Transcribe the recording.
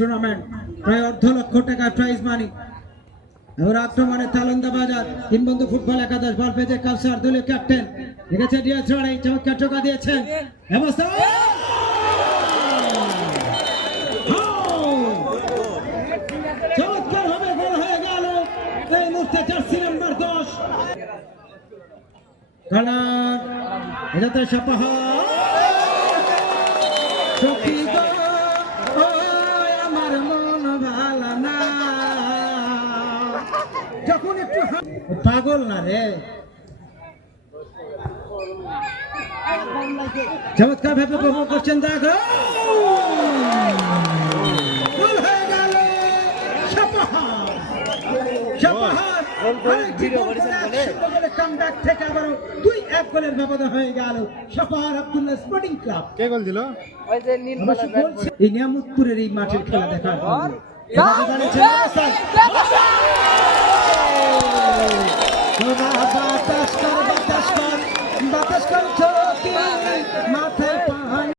Tournament, প্রায় ₹1,00,000 টাকা prize money. এবার আক্রমণে তালন্দা বাজার দীনবন্ধু ফুটবল একাদশ, বল পেয়েছে কাউসার, দলীয় ক্যাপ্টেন লিখেছে ডিএস রায়, চমৎকার টোকা দিয়েছেন। চমৎকার ভাবে গোল হয়ে গেল এই মুহূর্তে জার্সি নাম্বার 10 কালার এটাতে সাপাহার সখী গো, ও আমার মন ভালো না, যখন একটু পাগল না রে। চমৎকার ভাবে উপভোগ করছেন, দেখো গোল হয়ে গেল সাপাহার। সাপাহার কামব্যাক থেকে আবারও 2-1 গোলের ব্যবধান হয়ে গেল সাপাহার আব্দুল্লাহ স্পোর্টিং ক্লাব। কে গোল দিল? এই নিয়ামতপুরের এই মাঠের খেলা দেখার জন্য